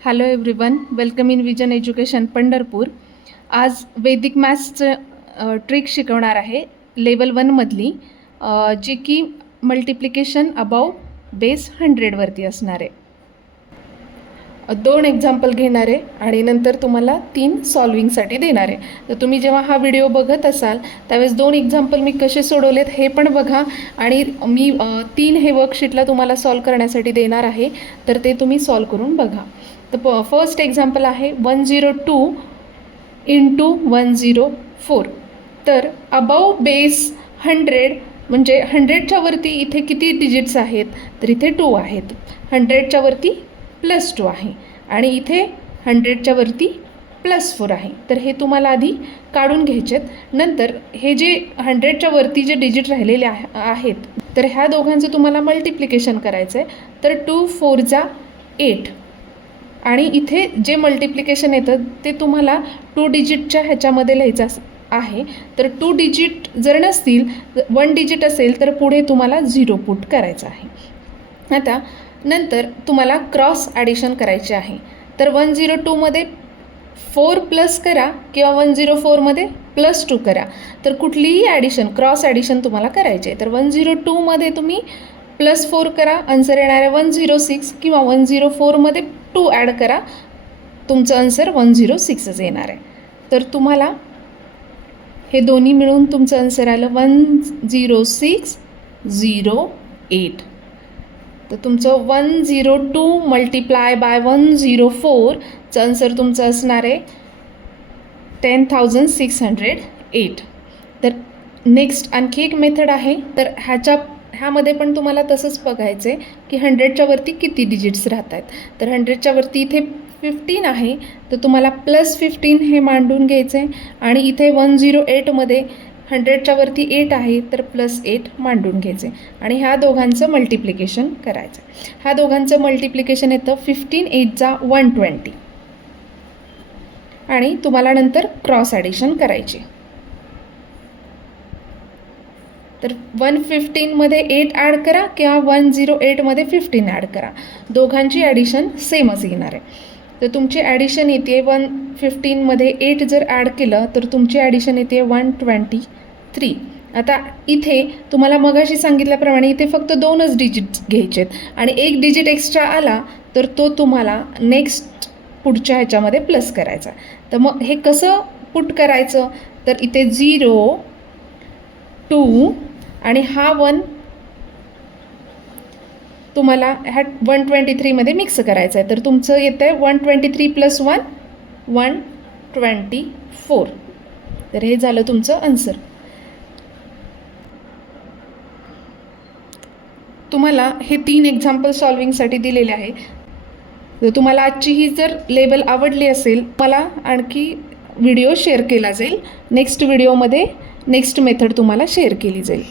Hello everyone, welcome in vision education Pandharpur. आज वैदिक मॅथ्सचं trick शिकवणार आहे लेवल 1मधली, जी की मल्टिप्लिकेशन अबाव बेस 100वरती असणार आहे. 2 एक्झाम्पल घेणार आहे आणि नंतर तुम्हाला 3 सॉल्विंगसाठी देणार आहे. तर तुम्ही जेव्हा हा व्हिडिओ बघत असाल त्यावेळेस 2 एक्झाम्पल मी कसे सोडवलेत हे पण बघा आणि मी 3 हे वर्कशीटला तुम्हाला सॉल्व करण्यासाठी देणार आहे, तर ते तुम्ही सॉल्व करून बघा. तर फर्स्ट एक्झाम्पल आहे 102 इंटू 104. तर अबाव बेस 100 म्हणजे 100च्या वरती इथे किती डिजिट्स आहेत, तर इथे 2 आहेत. 100च्या वरती +2 आहे आणि इथे 100च्या वरती +4 आहे. तर हे तुम्हाला आधी काढून घ्यायचेत. नंतर हे जे 100च्या वरती जे डिजिट राहिलेले आहेत तर ह्या दोघांचं तुम्हाला मल्टिप्लिकेशन करायचं आहे. तर 2 4 जा 8 आणि इथे जे मल्टिप्लिकेशन येतं ते तुम्हाला 2 डिजिटच्या ह्याच्यामध्ये लिहायचं आहे. तर 2 डिजिट जर नसतील, 1 डिजिट असेल तर पुढे तुम्हाला 0 पुट करायचं आहे. आता नंतर तुम्हाला क्रॉस ॲडिशन करायचे आहे. तर 102मध्ये 4 प्लस करा किंवा 104मध्ये +2 करा. तर कुठलीही ॲडिशन क्रॉस ॲडिशन तुम्हाला करायची आहे. तर 102मध्ये तुम्ही +4 करा, आन्सर येणार आहे 106, किंवा 104मध्ये 2 ॲड करा, तुमचं आन्सर 106च येणार आहे. तर तुम्हाला हे दोन्ही मिळून तुमचं आन्सर आलं 10608. तर तुमचं 102 मल्टिप्लाय बाय 104चं आन्सर तुमचं असणार आहे 10,608. तर नेक्स्ट आणखी एक मेथड आहे. तर ह्यामध्ये पण तुम्हाला तसंच बघायचं आहे की 100च्या वरती किती डिजिट्स राहत आहेत. तर 100च्या वरती इथे 15 आहे, तर तुम्हाला +15 हे मांडून घ्यायचं आहे आणि इथे 108मध्ये 100च्या वरती 8 आहे, तर +8 मांडून घ्यायचे आणि ह्या दोघांचं मल्टिप्लिकेशन करायचं. ह्या दोघांचं मल्टिप्लिकेशन येतं 15 8 जा 120 आणि तुम्हाला नंतर क्रॉस ॲडिशन करायची. तर 115मध्ये 8 ॲड करा किंवा 108मध्ये 15 ॲड करा, दोघांची ॲडिशन सेमच येणार आहे. तर तुमची ॲडिशन येते 115मध्ये 8 जर ॲड केलं तर तुमची ॲडिशन येते 123. आता इथे तुम्हाला मगाशी सांगितल्याप्रमाणे इथे फक्त 2च डिजिट्स घ्यायचे आहेत आणि 1 डिजिट एक्स्ट्रा आला तर तो तुम्हाला नेक्स्ट पुढच्या ह्याच्यामध्ये प्लस करायचा. तर मग हे कसं पुट करायचं, तर इथे 0 2 आणि हा 1 तुम्हाला ह्या 123मध्ये मिक्स करायचं आहे. तर तुमचं येतं आहे 123 + 1 124. तर हे झालं तुमचं आन्सर. तुम्हाला हे 3 एक्झाम्पल सॉल्विंगसाठी दिलेले आहे. तर तुम्हाला आजची ही जर लेवल आवडली असेल, मला आणखी व्हिडिओ शेअर केला जाईल. नेक्स्ट व्हिडिओमध्ये नेक्स्ट मेथड तुम्हाला शेअर केली जाईल.